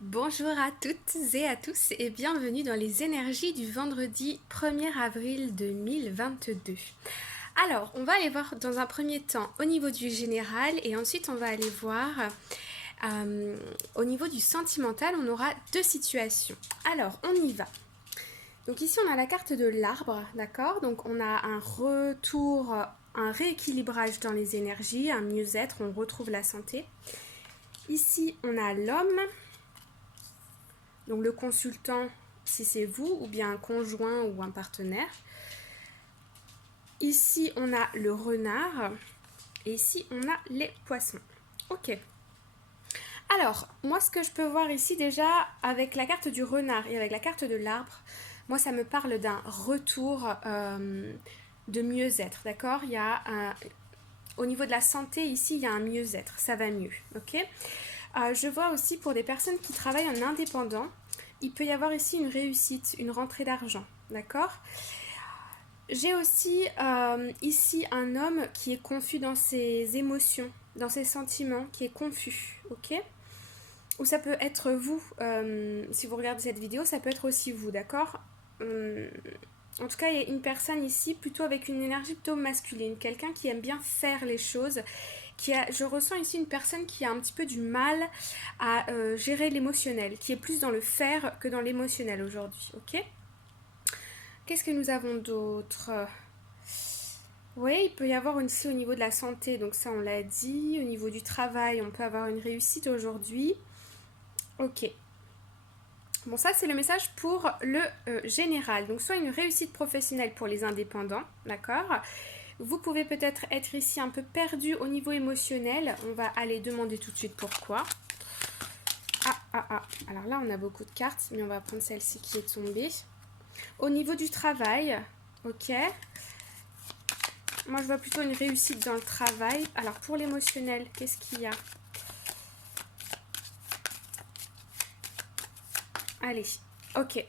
Bonjour à toutes et à tous et bienvenue dans les énergies du vendredi 1er avril 2022. Alors, on va aller voir dans un premier temps au niveau du général et ensuite on va aller voir au niveau du sentimental. On aura deux situations. Alors, on y va. Donc ici, on a la carte de l'arbre, d'accord? Donc on a un retour, un rééquilibrage dans les énergies, un mieux-être, on retrouve la santé. Ici, on a l'homme. Donc le consultant, si c'est vous, ou bien un conjoint ou un partenaire. Ici, on a le renard. Et ici, on a les poissons. Ok. Alors, moi, ce que je peux voir ici déjà, avec la carte du renard et avec la carte de l'arbre, moi, ça me parle d'un retour de mieux-être, d'accord? Au niveau de la santé, ici, il y a un mieux-être, ça va mieux, ok? Je vois aussi pour des personnes qui travaillent en indépendant, il peut y avoir ici une réussite, une rentrée d'argent, d'accord? J'ai aussi ici un homme qui est confus dans ses émotions, dans ses sentiments, qui est confus, ok? Ou ça peut être vous, si vous regardez cette vidéo, ça peut être aussi vous, d'accord? En tout cas, il y a une personne ici plutôt avec une énergie plutôt masculine, quelqu'un qui aime bien faire les choses, je ressens ici une personne qui a un petit peu du mal à gérer l'émotionnel, qui est plus dans le faire que dans l'émotionnel aujourd'hui, ok? Qu'est-ce que nous avons d'autre? Oui, il peut y avoir aussi au niveau de la santé, donc ça on l'a dit. Au niveau du travail, on peut avoir une réussite aujourd'hui. Ok. Bon, ça c'est le message pour le général. Donc soit une réussite professionnelle pour les indépendants, d'accord? Vous pouvez peut-être être ici un peu perdu au niveau émotionnel. On va aller demander tout de suite pourquoi. Alors là, on a beaucoup de cartes, mais on va prendre celle-ci qui est tombée. Au niveau du travail, ok. Moi, je vois plutôt une réussite dans le travail. Alors, pour l'émotionnel, qu'est-ce qu'il y a? Allez, ok.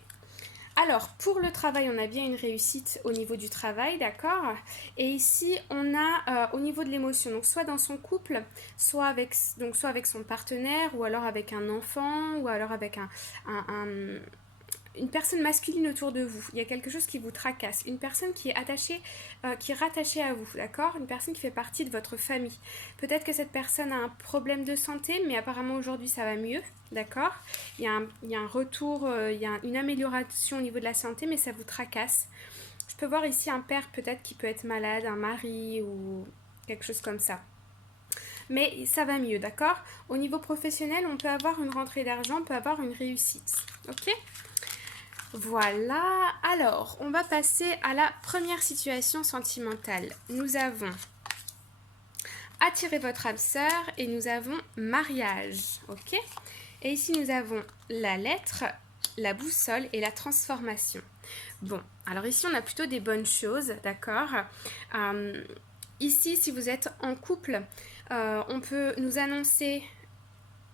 Alors, pour le travail, on a bien une réussite au niveau du travail, d'accord? Et ici, on a au niveau de l'émotion, donc soit dans son couple, soit avec son partenaire, ou alors avec un enfant, ou alors avec une personne masculine autour de vous. Il y a quelque chose qui vous tracasse. Une personne qui est qui est rattachée à vous, d'accord? Une personne qui fait partie de votre famille. Peut-être que cette personne a un problème de santé, mais apparemment aujourd'hui ça va mieux, d'accord? Il y a un retour, il y a une amélioration au niveau de la santé, mais ça vous tracasse. Je peux voir ici un père peut-être qui peut être malade, un mari ou quelque chose comme ça. Mais ça va mieux, d'accord? Au niveau professionnel, on peut avoir une rentrée d'argent, on peut avoir une réussite, ok? Voilà, alors on va passer à la première situation sentimentale. Nous avons attirer votre âme sœur et nous avons mariage, ok? Et ici nous avons la lettre, la boussole et la transformation. Bon, alors ici on a plutôt des bonnes choses, d'accord? Ici, si vous êtes en couple, on peut nous annoncer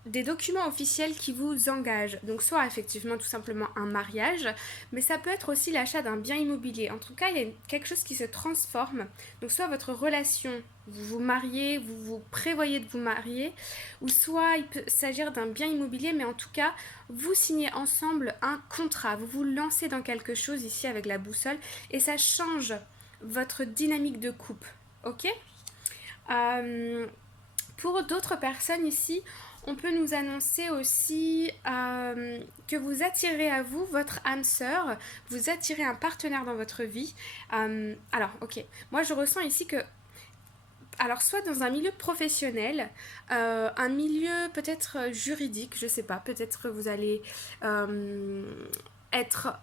des documents officiels qui vous engagent. Donc soit effectivement tout simplement un mariage, mais ça peut être aussi l'achat d'un bien immobilier. En tout cas, il y a quelque chose qui se transforme. Donc soit votre relation, vous vous mariez, vous prévoyez de vous marier, ou soit il peut s'agir d'un bien immobilier, mais en tout cas, vous signez ensemble un contrat. Vous vous lancez dans quelque chose ici avec la boussole, et ça change votre dynamique de couple. Ok? Pour d'autres personnes ici, on peut nous annoncer aussi que vous attirez à vous votre âme sœur, vous attirez un partenaire dans votre vie. Alors, ok, moi je ressens ici que, alors soit dans un milieu professionnel, un milieu peut-être juridique, je sais pas, peut-être vous allez être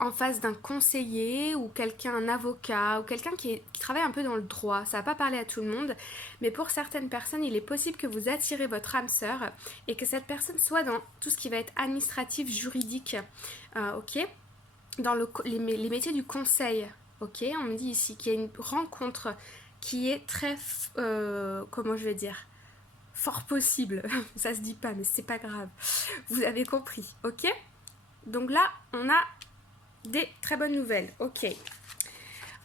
en face d'un conseiller ou quelqu'un, un avocat ou quelqu'un qui travaille un peu dans le droit. Ça va pas parler à tout le monde, mais pour certaines personnes, il est possible que vous attirez votre âme sœur et que cette personne soit dans tout ce qui va être administratif, juridique, ok, dans les métiers du conseil, ok. On me dit ici qu'il y a une rencontre qui est très, comment je vais dire, fort possible. Ça se dit pas, mais c'est pas grave. Vous avez compris, ok. Donc là, on a des très bonnes nouvelles, ok.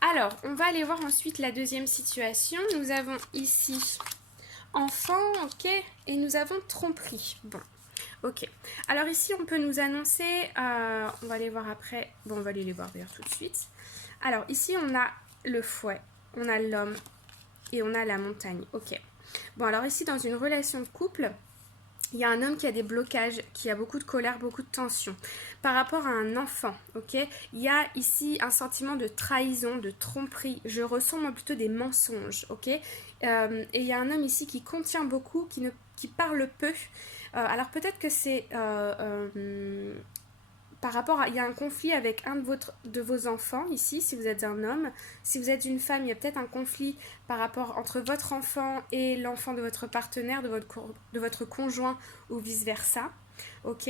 Alors, on va aller voir ensuite la deuxième situation. Nous avons ici enfant, ok, et nous avons tromperie. Bon, Ok. Alors ici, on peut nous annoncer, on va les voir après, bon, on va aller les voir d'ailleurs tout de suite. Alors ici, on a le fouet, on a l'homme et on a la montagne. Ok. Bon, alors ici, dans une relation de couple, il y a un homme qui a des blocages, qui a beaucoup de colère, beaucoup de tension. Par rapport à un enfant, ok, il y a ici un sentiment de trahison, de tromperie. Je ressens moi plutôt des mensonges, ok. Et il y a un homme ici qui contient beaucoup, qui parle peu. Alors peut-être que c'est par rapport à... Il y a un conflit avec un de vos enfants ici, si vous êtes un homme. Si vous êtes une femme, il y a peut-être un conflit par rapport entre votre enfant et l'enfant de votre partenaire, de votre conjoint ou vice-versa. Ok.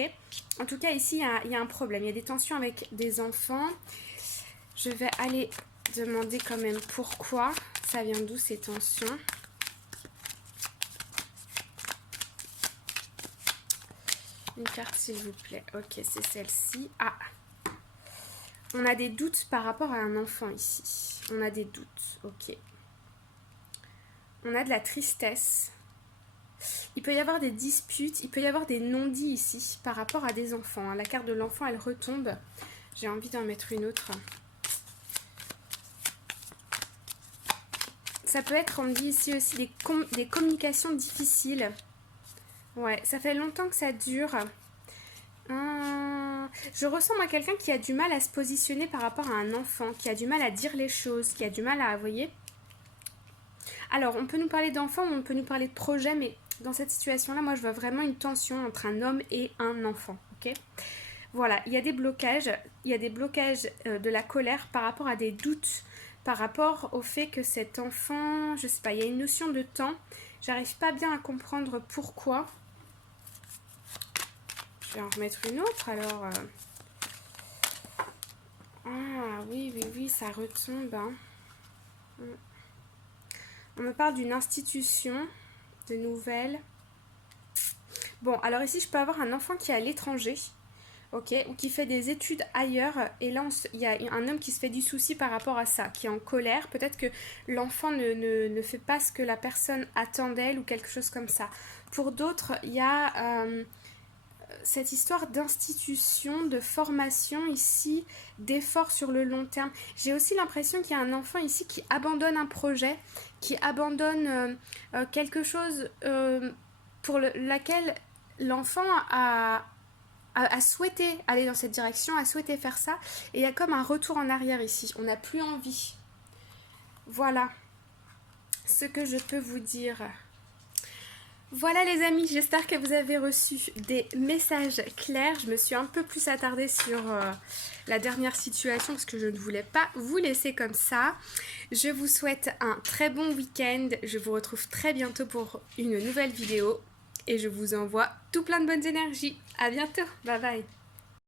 En tout cas, ici, il y a un problème. Il y a des tensions avec des enfants. Je vais aller demander quand même pourquoi. Ça vient d'où ces tensions? Une carte s'il vous plaît. Ok, c'est celle-ci. Ah, on a des doutes par rapport à un enfant ici. On a des doutes, ok. On a de la tristesse. Il peut y avoir des disputes, il peut y avoir des non-dits ici par rapport à des enfants. La carte de l'enfant, elle retombe. J'ai envie d'en mettre une autre. Ça peut être, on me dit ici aussi, des communications difficiles. Ouais, ça fait longtemps que ça dure. Je ressens moi quelqu'un qui a du mal à se positionner par rapport à un enfant, qui a du mal à dire les choses, qui a du mal à, vous voyez. Alors, on peut nous parler d'enfants, on peut nous parler de projet, mais dans cette situation-là, moi, je vois vraiment une tension entre un homme et un enfant, ok? Voilà, il y a des blocages, de la colère par rapport à des doutes, par rapport au fait que cet enfant, je sais pas, il y a une notion de temps, j'arrive pas bien à comprendre pourquoi. Je vais en remettre une autre, alors... Ah, oui, ça retombe, hein. On me parle d'une institution, de nouvelles. Bon, alors ici, je peux avoir un enfant qui est à l'étranger, ok, ou qui fait des études ailleurs, et là, il y a un homme qui se fait du souci par rapport à ça, qui est en colère. Peut-être que l'enfant ne fait pas ce que la personne attend d'elle, ou quelque chose comme ça. Pour d'autres, il y a... cette histoire d'institution, de formation ici, d'efforts sur le long terme. J'ai aussi l'impression qu'il y a un enfant ici qui abandonne un projet, qui abandonne quelque chose pour laquelle l'enfant a souhaité aller dans cette direction, a souhaité faire ça, et il y a comme un retour en arrière ici. On n'a plus envie. Voilà ce que je peux vous dire. Voilà les amis, j'espère que vous avez reçu des messages clairs. Je me suis un peu plus attardée sur la dernière situation parce que je ne voulais pas vous laisser comme ça. Je vous souhaite un très bon week-end. Je vous retrouve très bientôt pour une nouvelle vidéo et je vous envoie tout plein de bonnes énergies. À bientôt, bye bye.